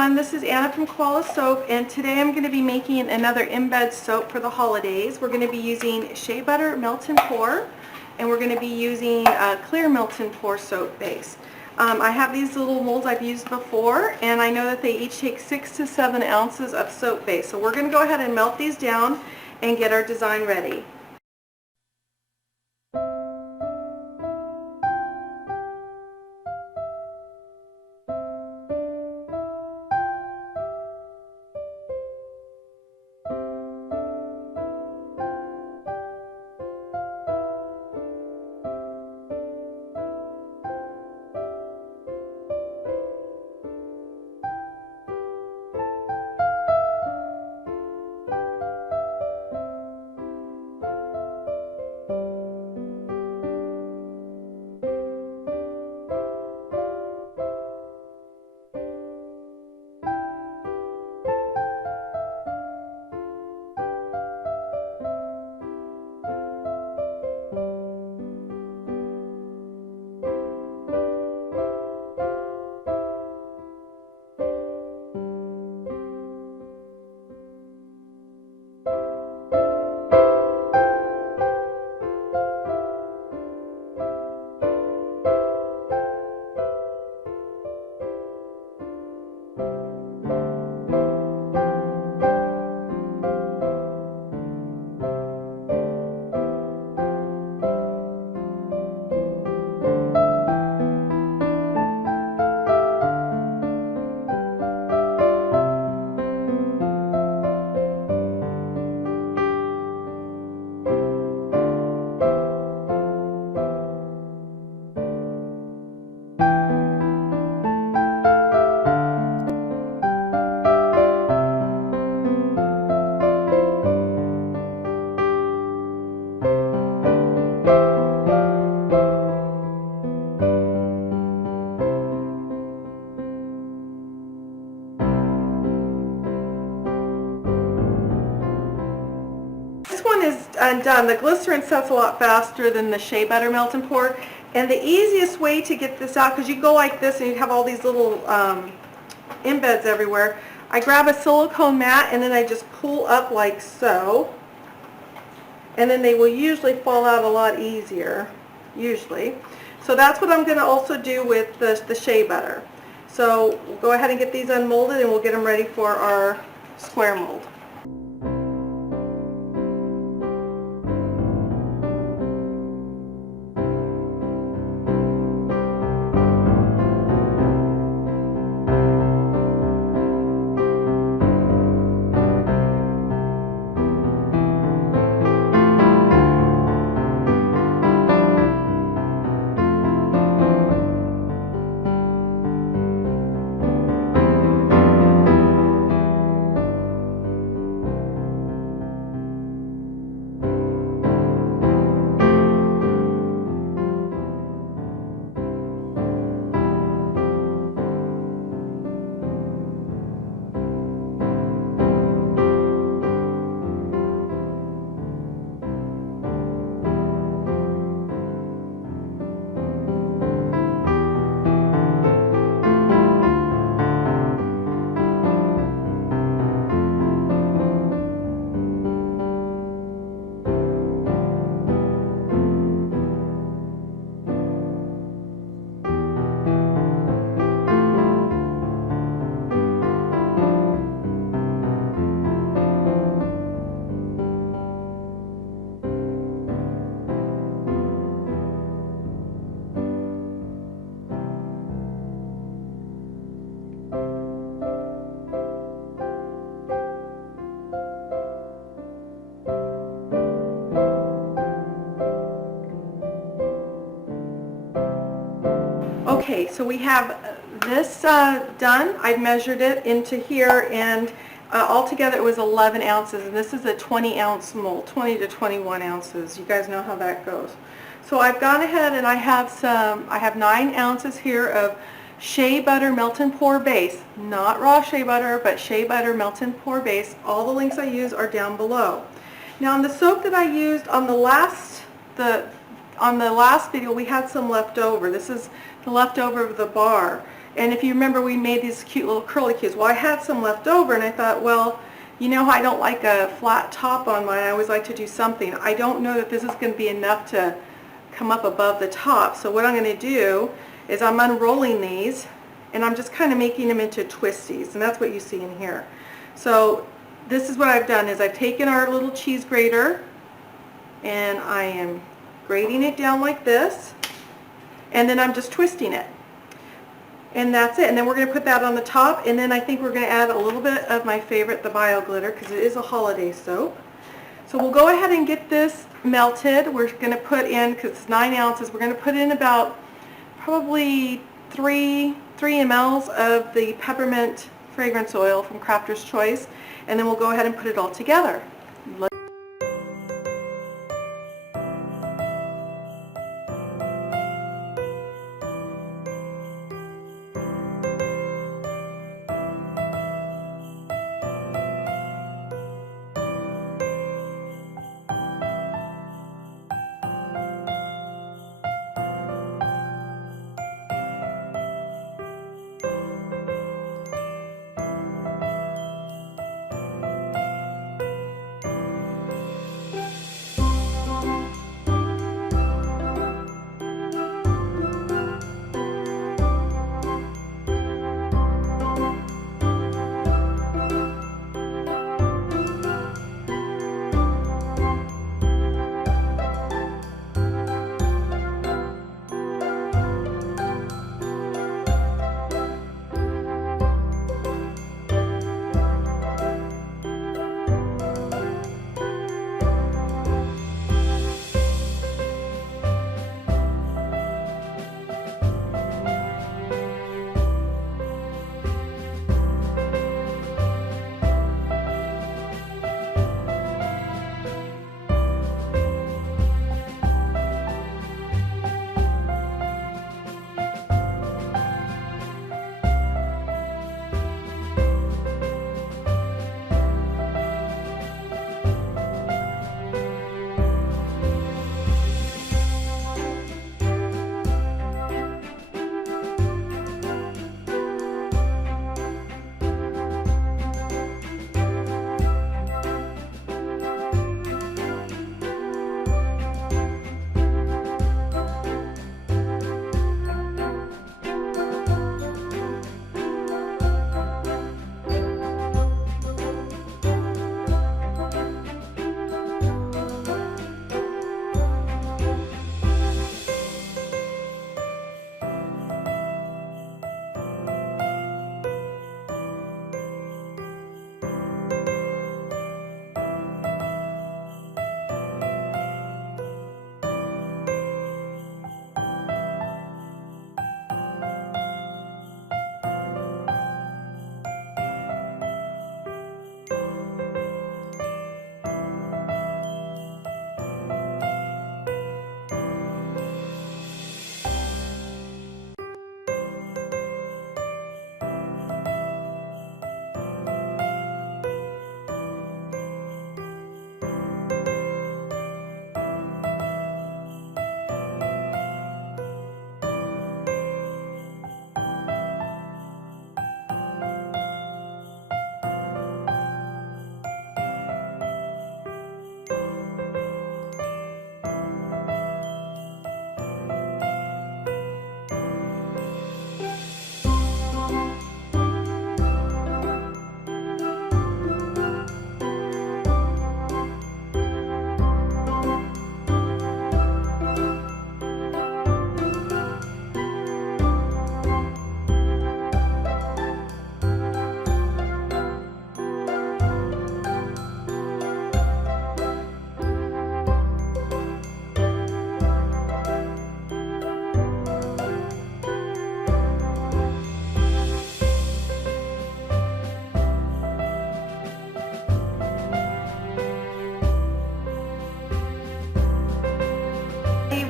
everyone, this is Anna from Koala Soap, and today I'm going to be making another embed soap for the holidays. We're going to be using shea butter melt and pour, and we're going to be using clear melt and pour soap base. I have these little molds I've used before, and I know that they each take 6 to 7 ounces of soap base. So we're going to go ahead and melt these down and get our design ready. This one is done. The glycerin sets a lot faster than the shea butter melt and pour. And the easiest way to get this out, because you go like this and you have all these little embeds everywhere, I grab a silicone mat and then I just pull up like so. And then they will usually fall out a lot easier, usually. So that's what I'm going to also do with the shea butter. So we'll go ahead and get these unmolded and we'll get them ready for our square mold. Okay, so we have this done. I've measured it into here, and altogether it was 11 ounces, and this is a 20-ounce mold, 20 to 21 ounces. You guys know how that goes. So I've gone ahead and I have 9 ounces here of shea butter melt and pour base, not raw shea butter, but shea butter melt and pour base. All the links I use are down below. Now, on the soap that I used on the last video, we had some left over. This is the leftover of the bar. And if you remember, we made these cute little curly cues. Well, I had some left over, and I thought, well, you know how I don't like a flat top on mine. I always like to do something. I don't know that this is going to be enough to come up above the top. So what I'm going to do is I'm unrolling these, and I'm just kind of making them into twisties, and that's what you see in here. So this is what I've done, is I've taken our little cheese grater, and I am grating it down like this, and then I'm just twisting it. And that's it. And then we're going to put that on the top, and then I think we're going to add a little bit of my favorite, the Bio Glitter, because it is a holiday soap. So we'll go ahead and get this melted. We're going to put in, because it's 9 ounces, we're going to put in about probably 3 mLs of the peppermint fragrance oil from Crafter's Choice, and then we'll go ahead and put it all together.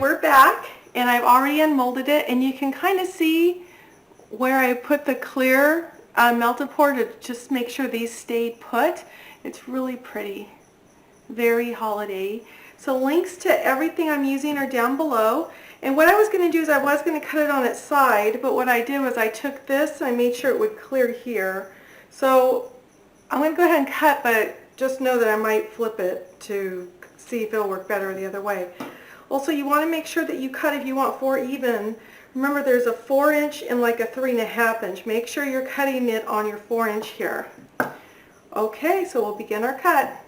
We're back, and I've already unmolded it, and you can kind of see where I put the clear melted pour to just make sure these stayed put. It's really pretty, very holiday. So links to everything I'm using are down below. And what I was going to do is I was going to cut it on its side, but what I did was I took this and I made sure it would clear here. So I'm going to go ahead and cut, but just know that I might flip it to see if it'll work better the other way. Also, you want to make sure that you cut if you want 4 even. Remember, there's a 4-inch and like a 3.5 inch. Make sure you're cutting it on your 4-inch here. Okay, so we'll begin our cut.